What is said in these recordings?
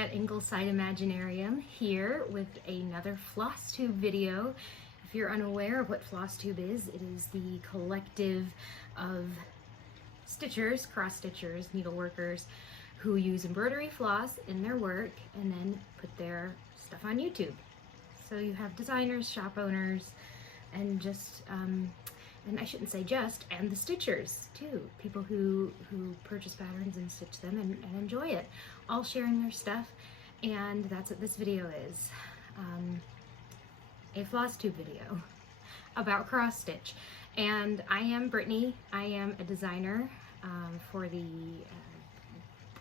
at Ingleside Imaginarium here with another floss tube video. If you're unaware of what floss tube is, it is the collective of stitchers, cross stitchers, needleworkers who use embroidery floss in their work and then put their stuff on YouTube. So you have designers, shop owners, and just and I shouldn't say just, and the stitchers too, people who purchase patterns and stitch them and enjoy it, all sharing their stuff. And that's what this video is, a floss tube video about cross stitch. And I am Brittany. I am a designer for the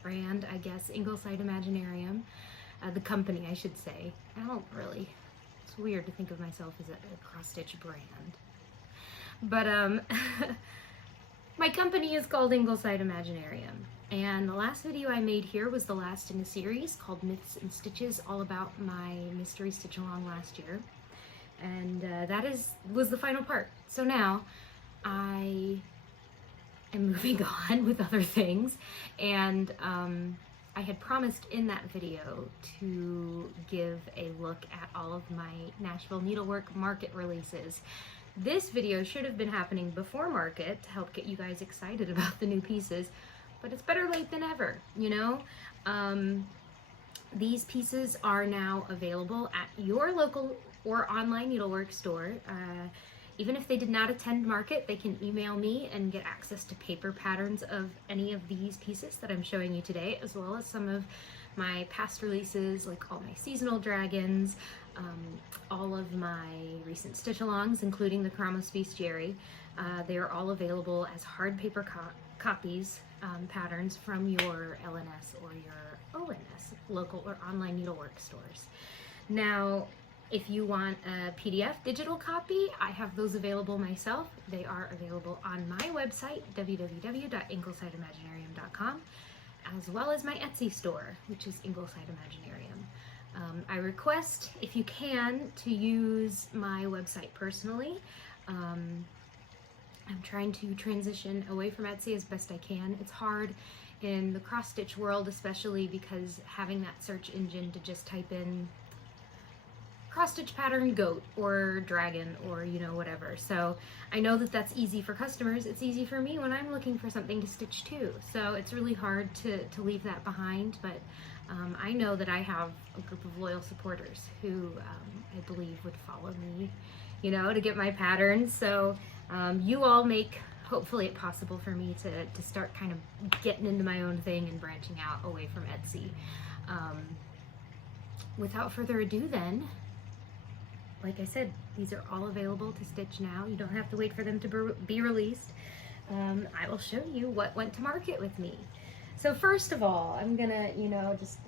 brand, I guess, Ingleside Imaginarium, the company I should say. I don't really, it's weird to think of myself as a cross stitch brand. But my company is called Ingleside Imaginarium, and the last video I made here was the last in a series called Myths and Stitches, all about my mystery stitch along last year, and that was the final part. So now I am moving on with other things, and I had promised in that video to give a look at all of my Nashville Needlework Market releases. This video should have been happening before market to help get you guys excited about the new pieces, but it's better late than ever, you know? These pieces are now available at your local or online needlework store. Even if they did not attend market, they can email me and get access to paper patterns of any of these pieces that I'm showing you today, as well as some of my past releases, like all my seasonal dragons, all of my recent stitch-alongs, including the Cromos Bestiary. They are all available as hard paper copies, patterns from your LNS or your ONS, local or online needlework stores. Now, if you want a PDF digital copy, I have those available myself. They are available on my website, www.inglesideimaginarium.com, as well as my Etsy store, which is Ingleside Imaginarium. I request, if you can, to use my website personally. I'm trying to transition away from Etsy as best I can. It's hard in the cross-stitch world, especially because having that search engine to just type in cross-stitch pattern goat or dragon or, you know, whatever. So I know that that's easy for customers. It's easy for me when I'm looking for something to stitch too. So it's really hard to leave that behind, but I know that I have a group of loyal supporters who I believe would follow me, you know, to get my patterns. So you all make, hopefully, it possible for me to start kind of getting into my own thing and branching out away from Etsy. Without further ado then, like I said, these are all available to stitch now. You don't have to wait for them to be released. I will show you what went to market with me. So first of all, I'm gonna, you know, just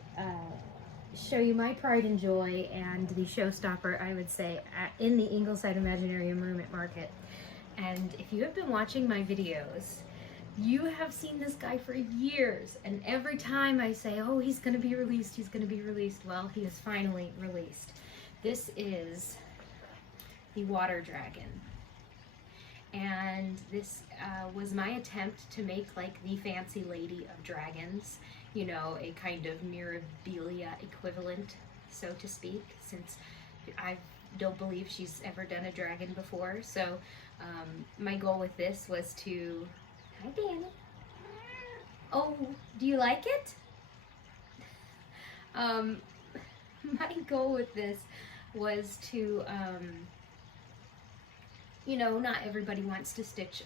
show you my pride and joy and the showstopper, I would say, in the Ingleside Imaginarium room at market. And if you have been watching my videos, you have seen this guy for years, and every time I say, oh, he's gonna be released, he's gonna be released, well, he is finally released. This is the Water Dragon. And this was my attempt to make like the fancy lady of dragons, you know, a kind of Mirabilia equivalent, so to speak, since I don't believe she's ever done a dragon before. So my goal with this was to, hi Danny, oh, do you like it? My goal with this was to, you know, not everybody wants to stitch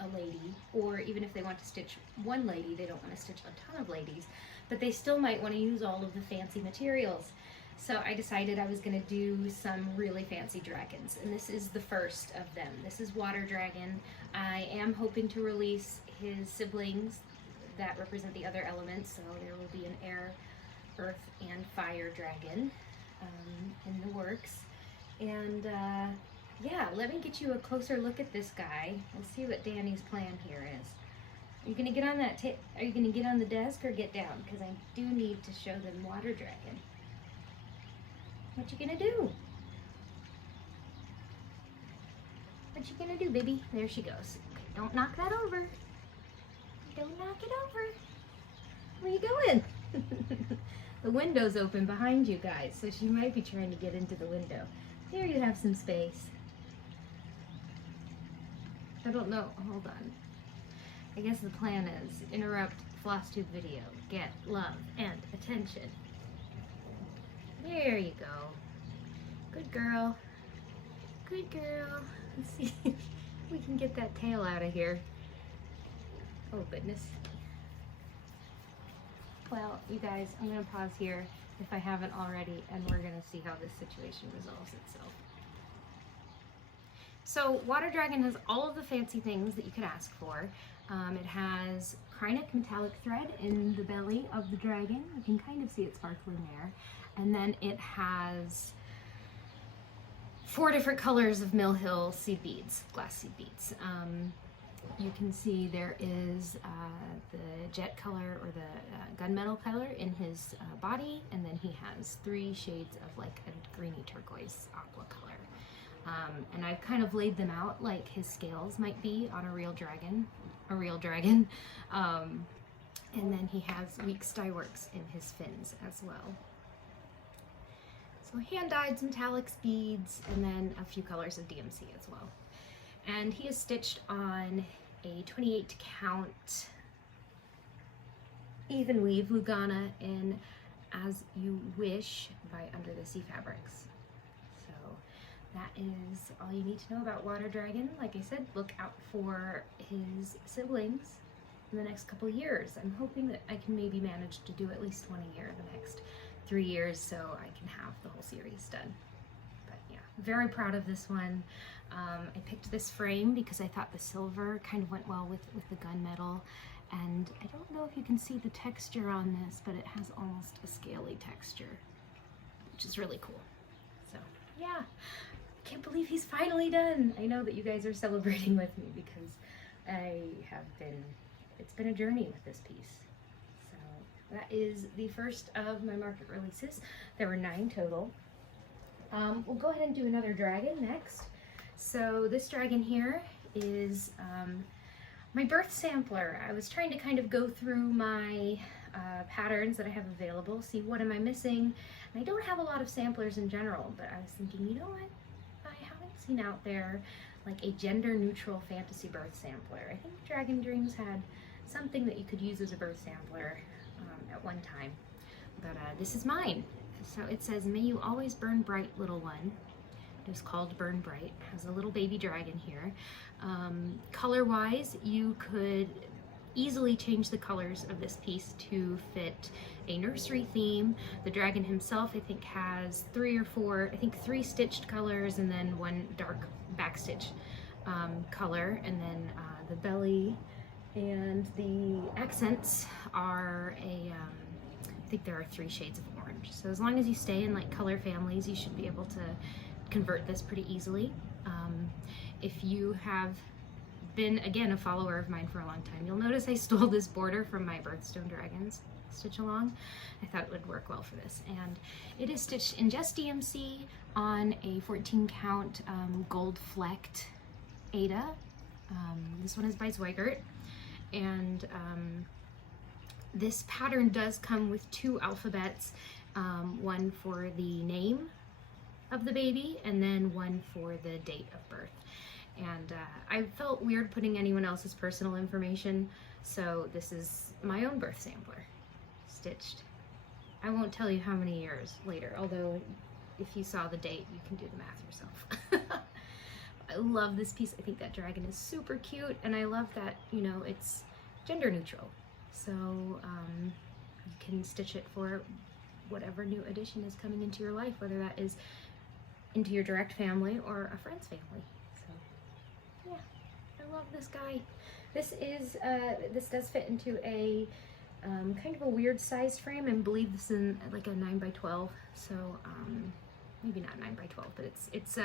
a lady, or even if they want to stitch one lady, they don't want to stitch a ton of ladies, but they still might want to use all of the fancy materials. So I decided I was going to do some really fancy dragons, and this is the first of them. This is Water Dragon. I am hoping to release his siblings that represent the other elements, so there will be an air, earth, and fire dragon in the works. And yeah, let me get you a closer look at this guy. We'll see what Danny's plan here is. Are you gonna get on that are you gonna get on the desk or get down? Because I do need to show them Water Dragon. What you gonna do? What you gonna do, baby? There she goes. Okay, don't knock that over. Don't knock it over. Where you going? The window's open behind you guys, so she might be trying to get into the window. There you have some space. I don't know, hold on. I guess the plan is interrupt floss tube video, get love and attention. There you go. Good girl. Good girl. Let's see if we can get that tail out of here. Oh goodness. Well, you guys, I'm gonna pause here if I haven't already, and we're gonna see how this situation resolves itself. So Water Dragon has all of the fancy things that you could ask for. It has Krynic metallic thread in the belly of the dragon. You can kind of see it sparkling there. And then it has 4 different colors of Mill Hill seed beads, glass seed beads. You can see there is the jet color or the gunmetal color in his body, and then he has 3 shades of like a greeny turquoise aqua color. And I've kind of laid them out like his scales might be on a real dragon. And then he has weak styworks in his fins as well. So hand-dyed metallic beads, and then a few colors of DMC as well. And he is stitched on a 28 count even weave Lugana in As You Wish by Under the Sea Fabrics. So that is all you need to know about Water Dragon. Like I said, look out for his siblings in the next couple of years. I'm hoping that I can maybe manage to do at least one a year the next 3 years, so I can have the whole series done. But yeah, very proud of this one. I picked this frame because I thought the silver kind of went well with the gunmetal, and I don't know if you can see the texture on this, but it has almost a scaly texture, which is really cool. So yeah, I can't believe he's finally done. I know that you guys are celebrating with me because it's been a journey with this piece. That is the first of my market releases. There were 9 total. We'll go ahead and do another dragon next. So this dragon here is my birth sampler. I was trying to kind of go through my patterns that I have available, see what am I missing. And I don't have a lot of samplers in general, but I was thinking, you know what? I haven't seen out there like a gender neutral fantasy birth sampler. I think Dragon Dreams had something that you could use as a birth sampler at one time, but this is mine. So it says, "May you always burn bright, little one." It is called Burn Bright. It has a little baby dragon here. Color wise, you could easily change the colors of this piece to fit a nursery theme. The dragon himself, I think, has 3 or 4, I think 3 stitched colors, and then 1 dark backstitch color, and then the belly and the accents are I think there are 3 shades of orange. So as long as you stay in like color families, you should be able to convert this pretty easily. If you have been, again, a follower of mine for a long time, you'll notice I stole this border from my Birthstone Dragons stitch along. I thought it would work well for this. And it is stitched in just DMC on a 14 count gold flecked Ada. This one is by Zweigert. And this pattern does come with 2 alphabets, one for the name of the baby and then one for the date of birth. And I felt weird putting anyone else's personal information, so this is my own birth sampler, stitched. I won't tell you how many years later, although if you saw the date, you can do the math yourself. I love this piece. I think that dragon is super cute, and I love that, you know, it's gender neutral. So you can stitch it for whatever new addition is coming into your life, whether that is into your direct family or a friend's family. So yeah, I love this guy. This is this does fit into a kind of a weird sized frame. I believe this is in like a 9x12. So maybe not 9x12, but it's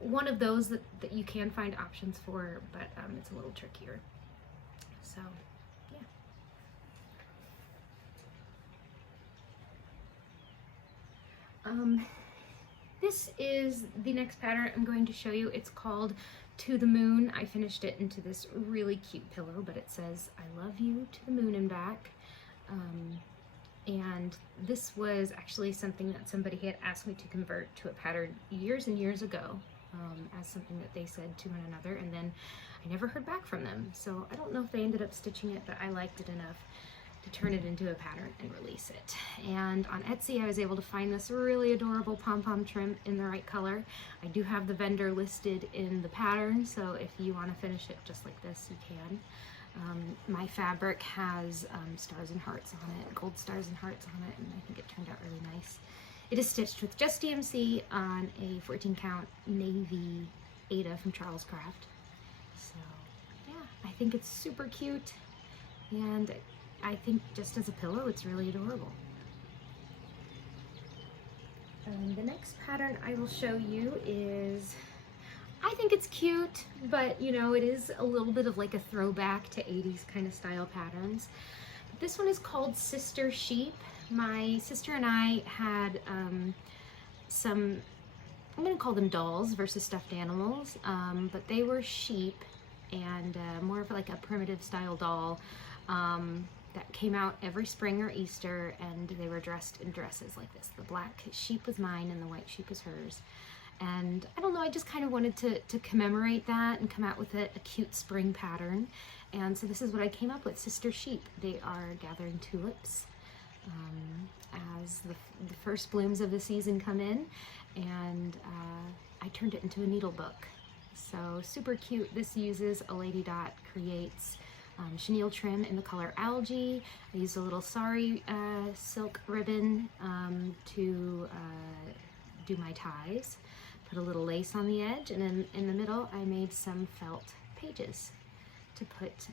one of those that you can find options for, but it's a little trickier. So yeah. This is the next pattern I'm going to show you. It's called To the Moon. I finished it into this really cute pillow, but it says, "I love you to the moon and back." And this was actually something that somebody had asked me to convert to a pattern years and years ago, as something that they said to one another, and then I never heard back from them. So I don't know if they ended up stitching it, but I liked it enough to turn it into a pattern and release it. And on Etsy, I was able to find this really adorable pom-pom trim in the right color. I do have the vendor listed in the pattern, so if you want to finish it just like this, you can. My fabric has stars and hearts on it, gold stars and hearts on it, and I think it turned out really nice. It is stitched with just DMC on a 14 count navy Ada from Charles Craft. So yeah, I think it's super cute, and I think just as a pillow, it's really adorable. The next pattern I will show you is, I think it's cute, but you know, it is a little bit of like a throwback to 80s kind of style patterns. But this one is called Sister Sheep. My sister and I had some, I'm gonna call them dolls versus stuffed animals, but they were sheep, and more of like a primitive style doll that came out every spring or Easter, and they were dressed in dresses like this. The black sheep was mine and the white sheep was hers. And I don't know, I just kind of wanted to commemorate that and come out with a cute spring pattern. And so this is what I came up with, Sister Sheep. They are gathering tulips as the first blooms of the season come in, and I turned it into a needle book. So super cute. This uses a Lady Dot Creates chenille trim in the color Algae. I used a little sari silk ribbon to do my ties. Put a little lace on the edge, and then in the middle I made some felt pages to put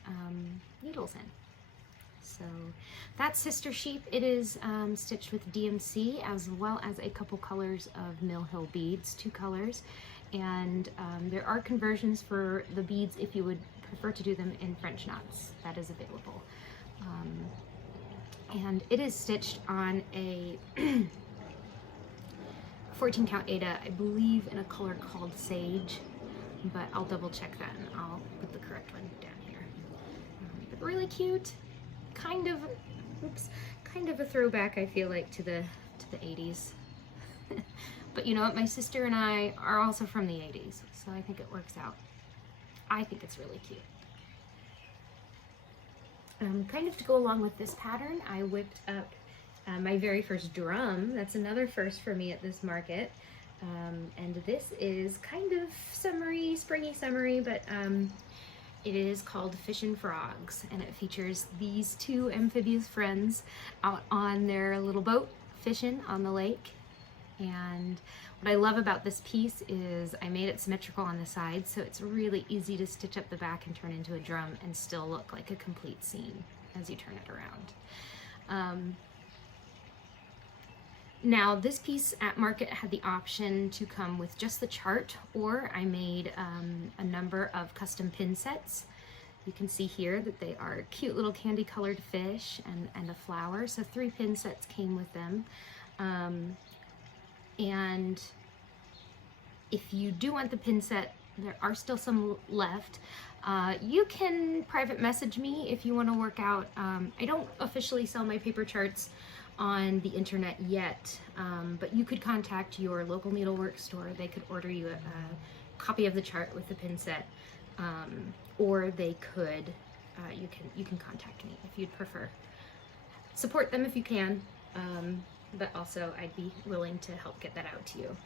needles in. So that's Sister Sheep. It is stitched with DMC as well as a couple colors of Mill Hill beads, 2 colors. And there are conversions for the beads if you would prefer to do them in French knots. That is available. And it is stitched on a 14 count Ada, I believe in a color called Sage, but I'll double check that and I'll put the correct one down here. But really cute, kind of a throwback, I feel like, to the 80s. But you know what, my sister and I are also from the 80s, so I think it works out. I think it's really cute. Kind of to go along with this pattern, I whipped up my very first drum. That's another first for me at this market. And this is kind of summery, springy summery, but it is called Fish and Frogs, and it features these 2 amphibious friends out on their little boat fishing on the lake. And what I love about this piece is I made it symmetrical on the sides, so it's really easy to stitch up the back and turn into a drum and still look like a complete scene as you turn it around. Now this piece at market had the option to come with just the chart, or I made a number of custom pin sets. You can see here that they are cute little candy colored fish and a flower, so 3 pin sets came with them. And if you do want the pin set, there are still some left. You can private message me if you want to work out. I don't officially sell my paper charts on the internet yet, but you could contact your local needlework store. They could order you a copy of the chart with the pin set, or they could, you can contact me if you'd prefer. Support them if you can. But also I'd be willing to help get that out to you.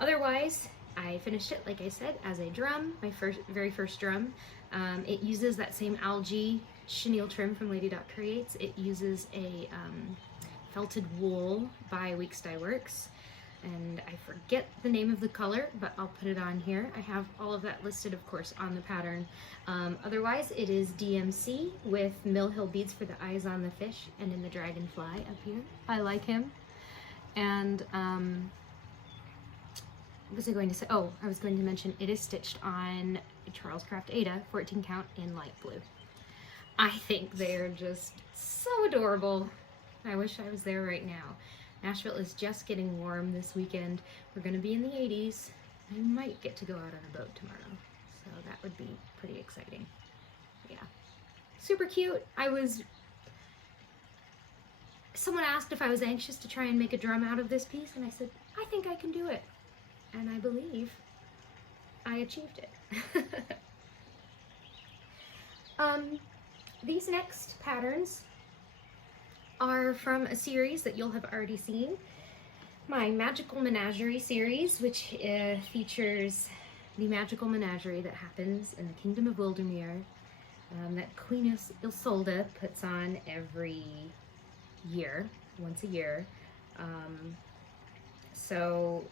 Otherwise, I finished it, like I said, as a drum, my very first drum. It uses that same Algae chenille trim from Lady Dot Creates. It uses a felted wool by Weeks Dye Works, and I forget the name of the color, but I'll put it on here. I have all of that listed, of course, on the pattern. Otherwise, it is DMC with Mill Hill beads for the eyes on the fish and in the dragonfly up here. I like him. And what was I going to say? Oh, I was going to mention it is stitched on Charles Craft Ada 14 count in light blue. I think they're just so adorable. I wish I was there right now. Nashville is just getting warm this weekend. We're going to be in the 80s. I might get to go out on a boat tomorrow, so that would be pretty exciting. Yeah, super cute. I was someone asked if I was anxious to try and make a drum out of this piece, and I said, I think I can do it. And I believe I achieved it. These next patterns are from a series that you'll have already seen. My Magical Menagerie series, which features the magical menagerie that happens in the Kingdom of Wildermere, that Queen Isolde puts on every year, once a year. So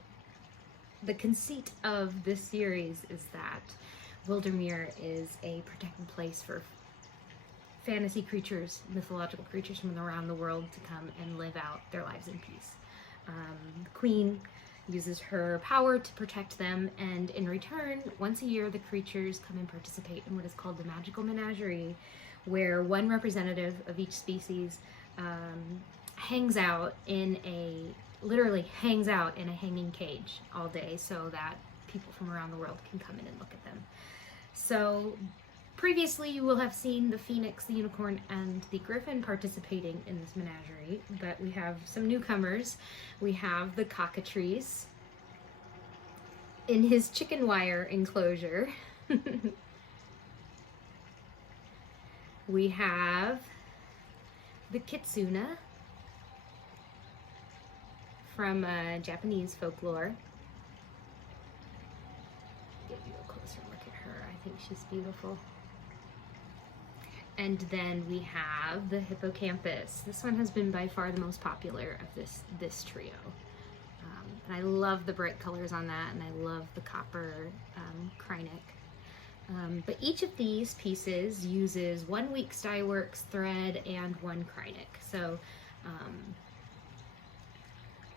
the conceit of this series is that Wildermere is a protected place for fantasy creatures, mythological creatures from around the world to come and live out their lives in peace. The Queen uses her power to protect them, and in return, once a year, the creatures come and participate in what is called the Magical Menagerie, where one representative of each species literally hangs out in a hanging cage all day so that people from around the world can come in and look at them. So previously you will have seen the phoenix, the unicorn, and the griffin participating in this menagerie, but we have some newcomers. We have the cockatrice in his chicken wire enclosure. We have the kitsune from Japanese folklore. Give you a closer look at her. I think she's beautiful. And then we have the hippocampus. This one has been by far the most popular of this trio. And I love the bright colors on that, and I love the copper krynic. But each of these pieces uses 1 week's dye works thread and 1 krynic. So,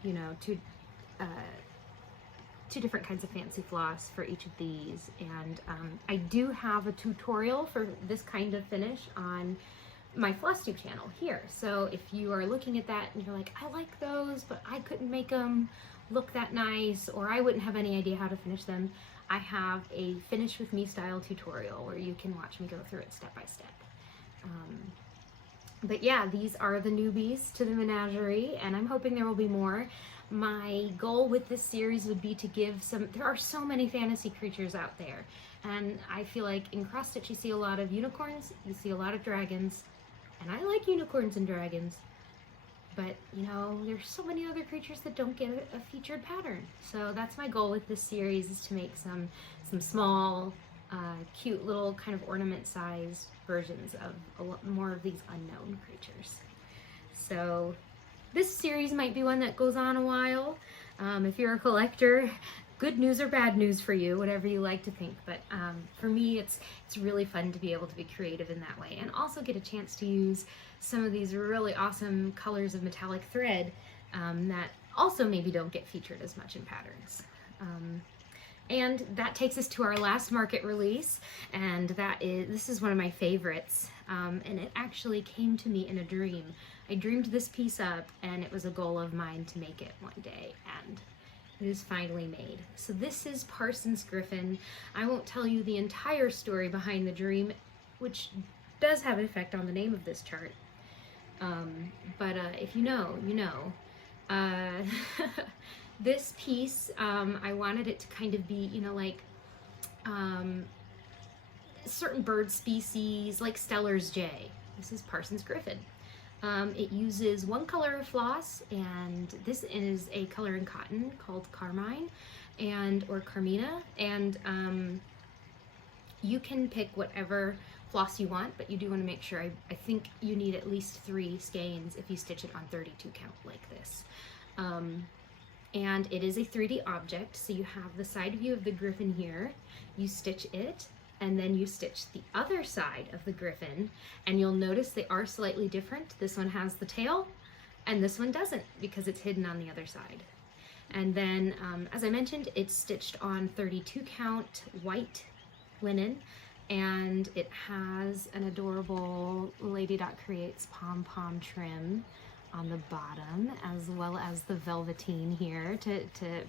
you know, two different kinds of fancy floss for each of these. And I do have a tutorial for this kind of finish on my FlossTube channel here. So if you are looking at that and you're like, I like those, but I couldn't make them look that nice, or I wouldn't have any idea how to finish them, I have a Finish With Me style tutorial where you can watch me go through it step by step. But yeah, these are the newbies to the menagerie, and I'm hoping there will be more. My goal with this series would be to give there are so many fantasy creatures out there, and I feel like in cross stitch you see a lot of unicorns, you see a lot of dragons, and I like unicorns and dragons, but you know, there's so many other creatures that don't get a featured pattern. So that's my goal with this series, is to make some small, cute little kind of ornament-sized versions of a lot more of these unknown creatures. So this series might be one that goes on a while. If you're a collector, good news or bad news for you, whatever you like to think. But for me, it's really fun to be able to be creative in that way, and also get a chance to use some of these really awesome colors of metallic thread that also maybe don't get featured as much in patterns. And that takes us to our last market release, and this is one of my favorites, and it actually came to me in a dream. I dreamed this piece up, and it was a goal of mine to make it one day, and it is finally made. So this is Parsons Griffin. I won't tell you the entire story behind the dream, which does have an effect on the name of this chart, but if you know, you know. This piece, I wanted it to kind of be, you know, like certain bird species, like Steller's jay. This is Parsons Griffin. It uses 1 color of floss, and this is a color in cotton called carmine or carmina, and you can pick whatever floss you want, but you do want to make sure, I think you need at least 3 skeins if you stitch it on 32 count like this. And it is a 3D object, so you have the side view of the griffin here, you stitch it, and then you stitch the other side of the griffin, and you'll notice they are slightly different. This one has the tail, and this one doesn't, because it's hidden on the other side. And then, as I mentioned, it's stitched on 32 count white linen, and it has an adorable Lady Dot Creates pom-pom trim on the bottom, as well as the velveteen here to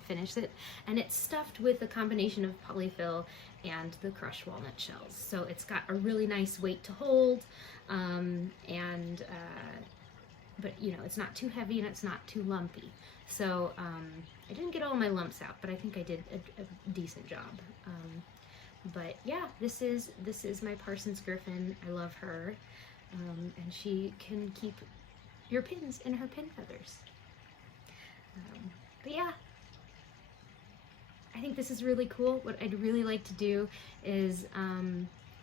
finish it, and it's stuffed with a combination of polyfill and the crushed walnut shells, so it's got a really nice weight to hold, and but you know, it's not too heavy and it's not too lumpy. So I didn't get all my lumps out, but I think I did a decent job. But yeah, this is my Parsons Griffin. I love her, and she can keep your pins in her pin feathers. But yeah, I think this is really cool. What I'd really like to do is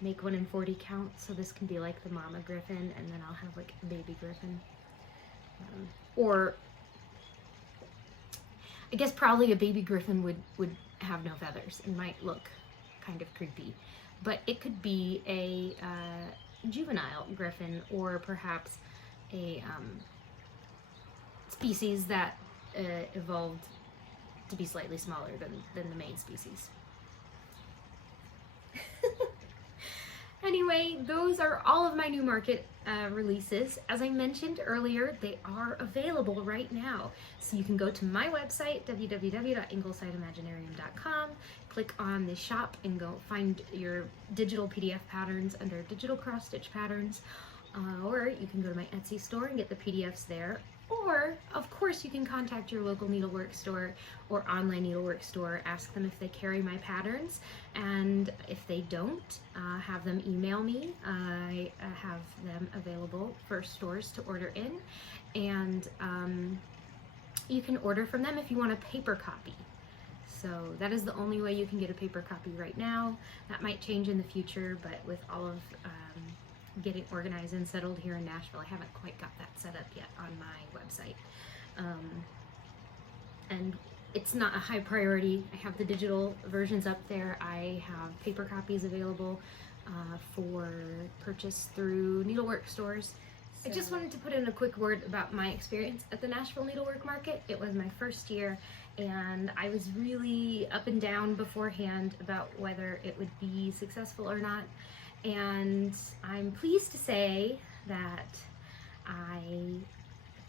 make one in 40 count, so this can be like the mama griffin, and then I'll have like a baby griffin. Or I guess probably a baby griffin would have no feathers and might look kind of creepy, but it could be a juvenile griffin, or perhaps a species that evolved to be slightly smaller than the main species. Anyway, those are all of my new market releases. As I mentioned earlier, they are available right now. So you can go to my website, www.inglesideimaginarium.com, click on the shop and go find your digital PDF patterns under digital cross stitch patterns, or you can go to my Etsy store and get the PDFs there. Or, of course, you can contact your local needlework store or online needlework store, ask them if they carry my patterns, and if they don't, have them email me. I have them available for stores to order in, and you can order from them if you want a paper copy. So that is the only way you can get a paper copy right now. That might change in the future, but with all of getting organized and settled here in Nashville, I haven't quite got that set up yet on my website. And it's not a high priority. I have the digital versions up there. I have paper copies available for purchase through needlework stores. So I just wanted to put in a quick word about my experience at the Nashville Needlework Market. It was my first year, and I was really up and down beforehand about whether it would be successful or not. And I'm pleased to say that I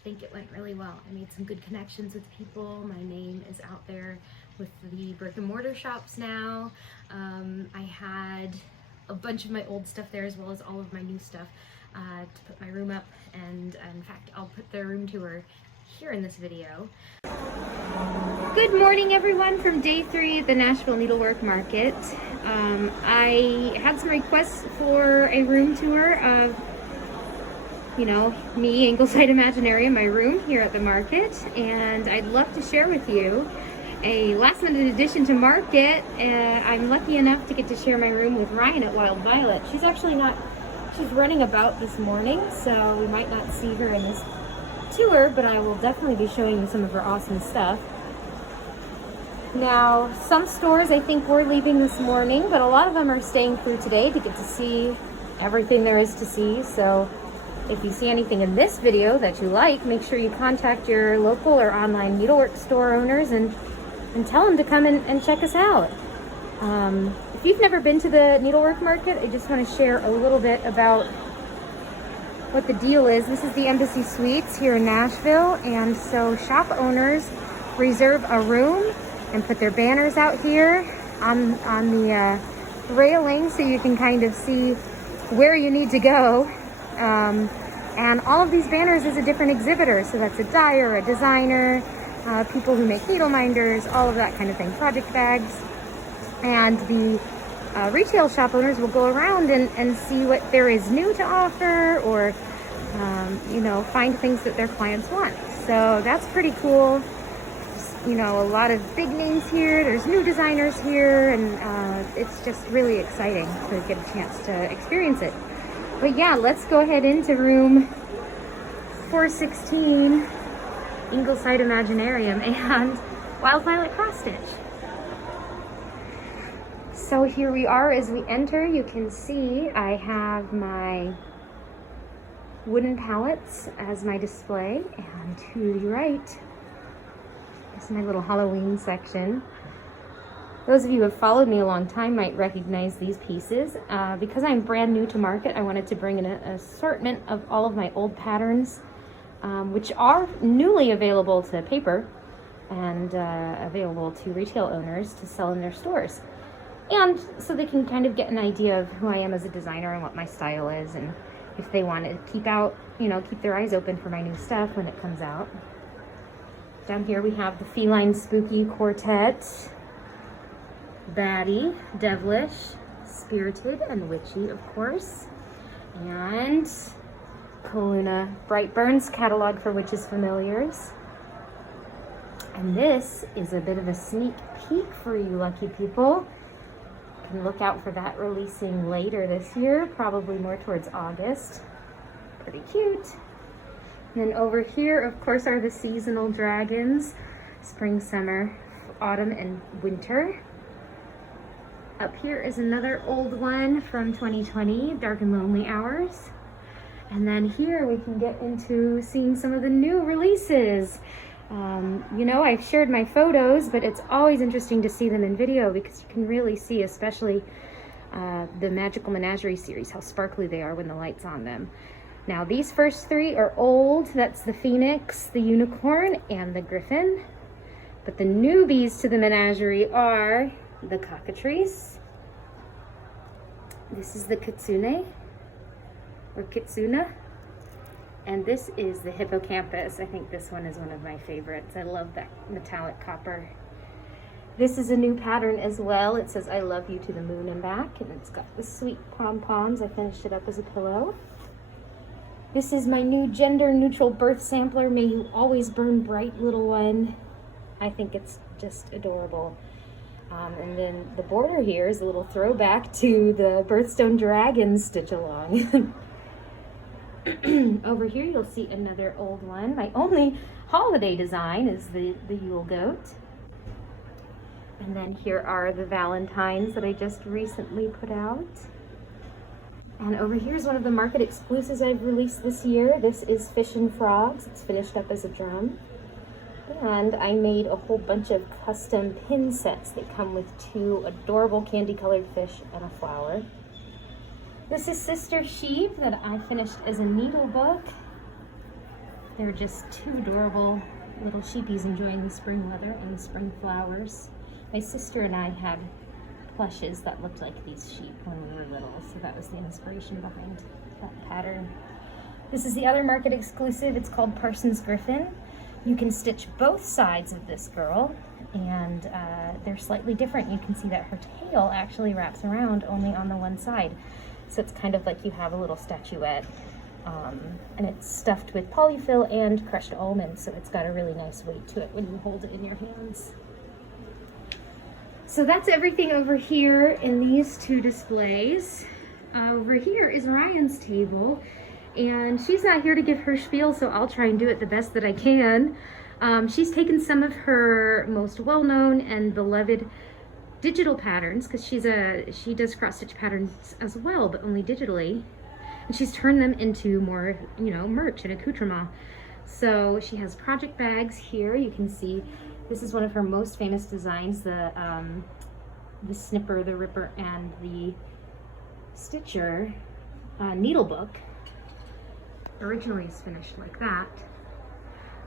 think it went really well. I made some good connections with people. My name is out there with the brick and mortar shops now. I had a bunch of my old stuff there, as well as all of my new stuff to put my room up. And in fact, I'll put the room tour here in this video. Good morning, everyone, from day 3 at the Nashville Needlework Market. I had some requests for a room tour of, you know, me, Ingleside Imaginarium, my room here at the market, and I'd love to share with you a last-minute addition to market. I'm lucky enough to get to share my room with Ryan at Wild Violet. She's actually she's running about this morning, so we might not see her in this tour, but I will definitely be showing you some of her awesome stuff. Now, some stores I think were leaving this morning, but a lot of them are staying through today to get to see everything there is to see. So if you see anything in this video that you like, make sure you contact your local or online needlework store owners and tell them to come and check us out. If you've never been to the needlework market, I just want to share a little bit about what the deal is. This is the Embassy Suites here in Nashville, and so shop owners reserve a room and put their banners out here on the railing, so you can kind of see where you need to go. And all of these banners is a different exhibitor, so that's a dyer, a designer, people who make needle minders, all of that kind of thing, project bags. And the retail shop owners will go around and see what there is new to offer, or you know, find things that their clients want. So that's pretty cool. You know, a lot of big names here. There's new designers here, and it's just really exciting to get a chance to experience it. But yeah, let's go ahead into room 416, Ingleside Imaginarium, and Wild Violet Cross Stitch. So here we are. As we enter, you can see I have my wooden pallets as my display, and to the right is my little Halloween section. Those of you who have followed me a long time might recognize these pieces. Because I'm brand new to market, I wanted to bring in an assortment of all of my old patterns, which are newly available to paper and available to retail owners to sell in their stores. And so they can kind of get an idea of who I am as a designer and what my style is, and if they want to keep their eyes open for my new stuff when it comes out. Down here we have the Feline Spooky Quartet, Batty, Devilish, Spirited, and Witchy, of course. And Kaluna Brightburn's catalog for Witches Familiars. And this is a bit of a sneak peek for you lucky people. You can look out for that releasing later this year, probably more towards August. Pretty cute. And then over here, of course, are the seasonal dragons, spring, summer, autumn, and winter. Up here is another old one from 2020, Dark and Lonely Hours. And then here we can get into seeing some of the new releases. I've shared my photos, but it's always interesting to see them in video because you can really see, especially the Magical Menagerie series, how sparkly they are when the light's on them. Now these first three are old. That's the Phoenix, the Unicorn, and the Griffin. But the newbies to the menagerie are the Cockatrice. This is the Kitsune, or Kitsuna. And this is the Hippocampus. I think this one is one of my favorites. I love that metallic copper. This is a new pattern as well. It says, "I love you to the moon and back," and it's got the sweet pom-poms. I finished it up as a pillow. This is my new gender-neutral birth sampler. May you always burn bright, little one. I think it's just adorable. And then the border here is a little throwback to the Birthstone Dragon stitch along. Over here you'll see another old one. My only holiday design is the Yule Goat. And then here are the Valentines that I just recently put out. And over here is one of the market exclusives I've released this year. This is Fish and Frogs. It's finished up as a drum. And I made a whole bunch of custom pin sets. They come with 2 adorable candy-colored fish and a flower. This is Sister Sheep that I finished as a needle book. They're just 2 adorable little sheepies enjoying the spring weather and the spring flowers. My sister and I had plushes that looked like these sheep when we were little, so that was the inspiration behind that pattern. This is the other market exclusive. It's called Parsons Griffin. You can stitch both sides of this girl, and they're slightly different. You can see that her tail actually wraps around only on the one side. So it's kind of like you have a little statuette, and it's stuffed with polyfill and crushed almonds, so it's got a really nice weight to it when you hold it in your hands. So that's everything over here in these 2 displays. Over here is Ryan's table, and she's not here to give her spiel, so I'll try and do it the best that I can. She's taken some of her most well-known and beloved digital patterns, because she does cross-stitch patterns as well, but only digitally, and she's turned them into more, merch and accoutrement. So she has project bags here. You can see this is one of her most famous designs, the Snipper, the Ripper, and the Stitcher needle book. Originally it's finished like that,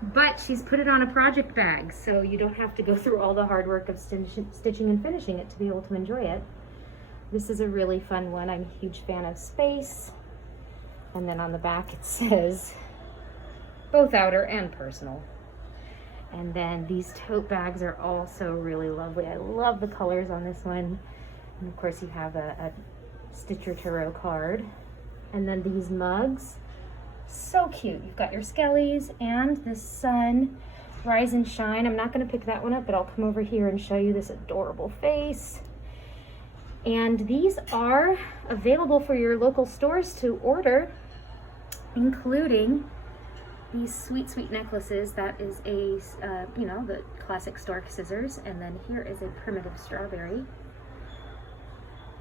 but she's put it on a project bag, so you don't have to go through all the hard work of stitching and finishing it to be able to enjoy it. This is a really fun one. I'm a huge fan of space. And then on the back it says both outer and personal. And then these tote bags are also really lovely. I love the colors on this one. And of course you have a Stitcher Tarot card. And then these mugs, so cute. You've got your skellies and the sun, rise and shine. I'm not gonna pick that one up, but I'll come over here and show you this adorable face. And these are available for your local stores to order, including these sweet, sweet necklaces. That is a, the classic stork scissors. And then here is a primitive strawberry.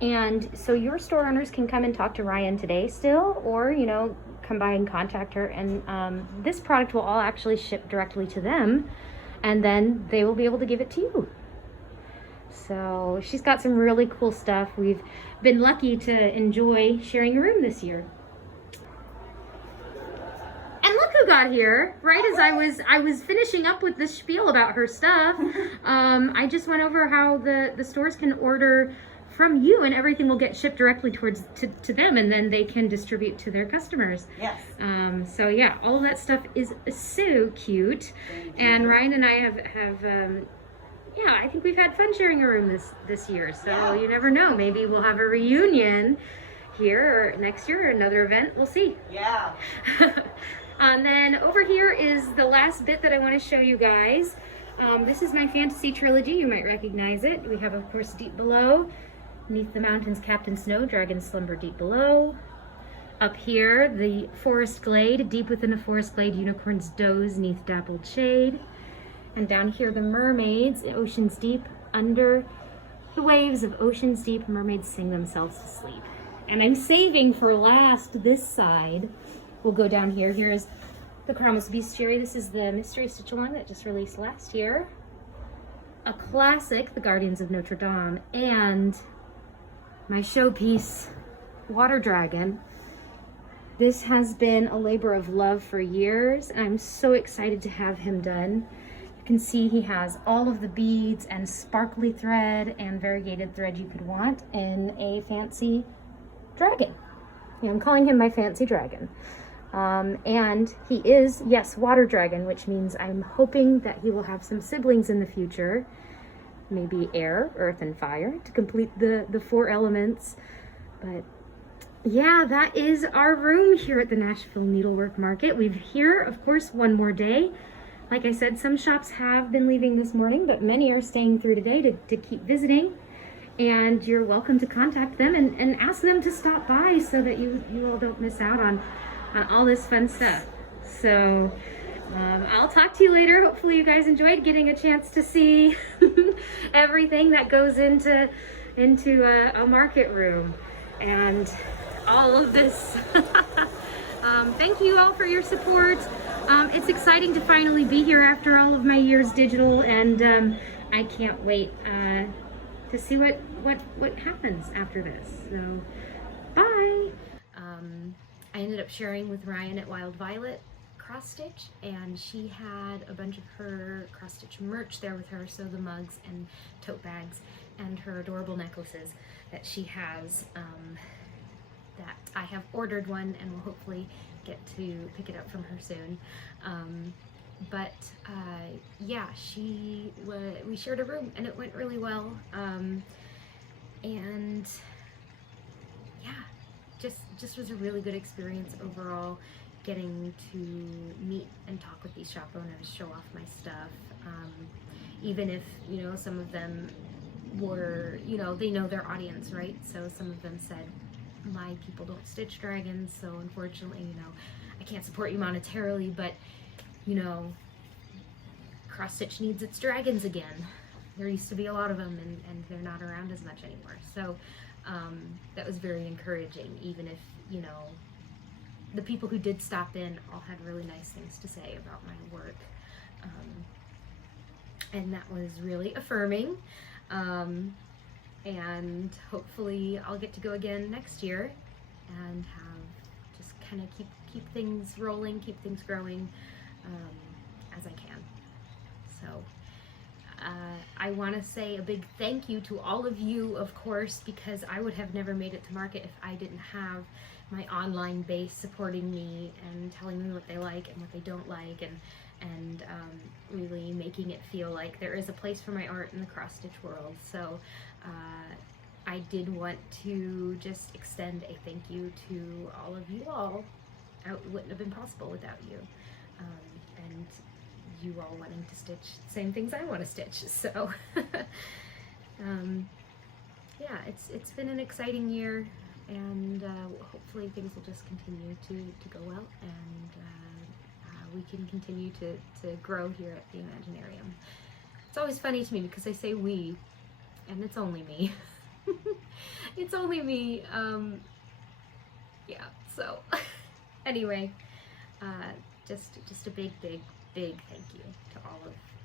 And so your store owners can come and talk to Ryan today still, or, come by and contact her. And this product will all actually ship directly to them, and then they will be able to give it to you. So she's got some really cool stuff. We've been lucky to enjoy sharing a room this year. And look who got here, right as I was finishing up with this spiel about her stuff. I just went over how the stores can order from you, and everything will get shipped directly to them, and then they can distribute to their customers. Yes. So yeah, all of that stuff is so cute. And Ryan and I have yeah, I think we've had fun sharing a room this year. So you never know, maybe we'll have a reunion here or next year or another event. We'll see. Yeah. And then over here is the last bit that I want to show you guys. This is my fantasy trilogy. You might recognize it. We have, of course, Deep Below. Beneath the Mountains, Captain Snow, Dragons Slumber Deep Below. Up here, the Forest Glade, Deep Within a Forest Glade, Unicorns Doze, Neath Dappled Shade. And down here, the Mermaids, Oceans Deep, Under the Waves of Oceans Deep, Mermaids Sing Themselves to Sleep. And I'm saving for last this side. We'll go down here. Here's the Promised Bestiary. This is the Mystery Stitch Along that just released last year. A classic, The Guardians of Notre Dame, and my showpiece, Water Dragon. This has been a labor of love for years, and I'm so excited to have him done. You can see he has all of the beads and sparkly thread and variegated thread you could want in a fancy dragon. Yeah, I'm calling him my fancy dragon. And he is, yes, Water Dragon, which means I'm hoping that he will have some siblings in the future. Maybe air, earth, and fire to complete the 4 elements. But yeah, that is our room here at the Nashville Needlework Market. We've here, of course, one more day. Like I said, some shops have been leaving this morning, but many are staying through today to keep visiting. And you're welcome to contact them and ask them to stop by so that you all don't miss out on all this fun stuff. So I'll talk to you later. Hopefully you guys enjoyed getting a chance to see everything that goes into a market room and all of this. Thank you all for your support. It's exciting to finally be here after all of my years digital, and I can't wait to see what happens after this. So bye. I ended up sharing with Ryan at Wild Violet Cross Stitch, and she had a bunch of her cross stitch merch there with her, so the mugs and tote bags and her adorable necklaces that she has, that I have ordered one and will hopefully get to pick it up from her soon. Yeah, we shared a room and it went really well, and yeah, just was a really good experience overall, getting to meet and talk with these shop owners, show off my stuff, even if, you know, some of them were, you know, they know their audience, right? So some of them said, my people don't stitch dragons, so unfortunately, you know, I can't support you monetarily, but, you know, cross stitch needs its dragons again. There used to be a lot of them, and they're not around as much anymore. So that was very encouraging, even if, you know, the people who did stop in all had really nice things to say about my work. And that was really affirming. And hopefully I'll get to go again next year and have just kind of keep things rolling, keep things growing as I can. So I want to say a big thank you to all of you, of course, because I would have never made it to market if I didn't have my online base supporting me and telling me what they like and what they don't like, and really making it feel like there is a place for my art in the cross stitch world. So I did want to just extend a thank you to all of you all. It wouldn't have been possible without you, and you all wanting to stitch the same things I want to stitch. So yeah, it's been an exciting year, and hopefully things will just continue to go well, and we can continue to grow here at the Imaginarium. It's always funny to me because I say we, and it's only me. It's only me. Yeah, so anyway, just a big thank you to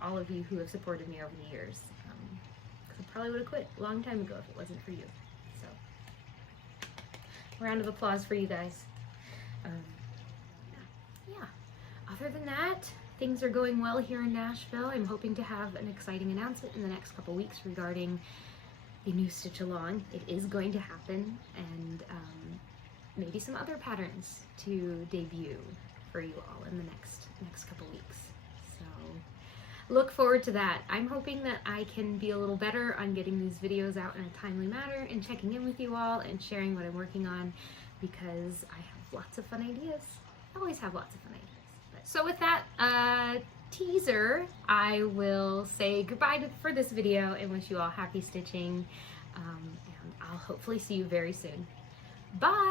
all of you who have supported me over the years. I probably would have quit a long time ago if it wasn't for you. So, round of applause for you guys. Yeah. Other than that, things are going well here in Nashville. I'm hoping to have an exciting announcement in the next couple weeks regarding the new stitch along. It is going to happen, and maybe some other patterns to debut for you all in the next couple weeks. So look forward to that. I'm hoping that I can be a little better on getting these videos out in a timely manner and checking in with you all and sharing what I'm working on, because I have lots of fun ideas. I always have lots of fun ideas. So with that teaser, I will say goodbye for this video and wish you all happy stitching, and I'll hopefully see you very soon. Bye!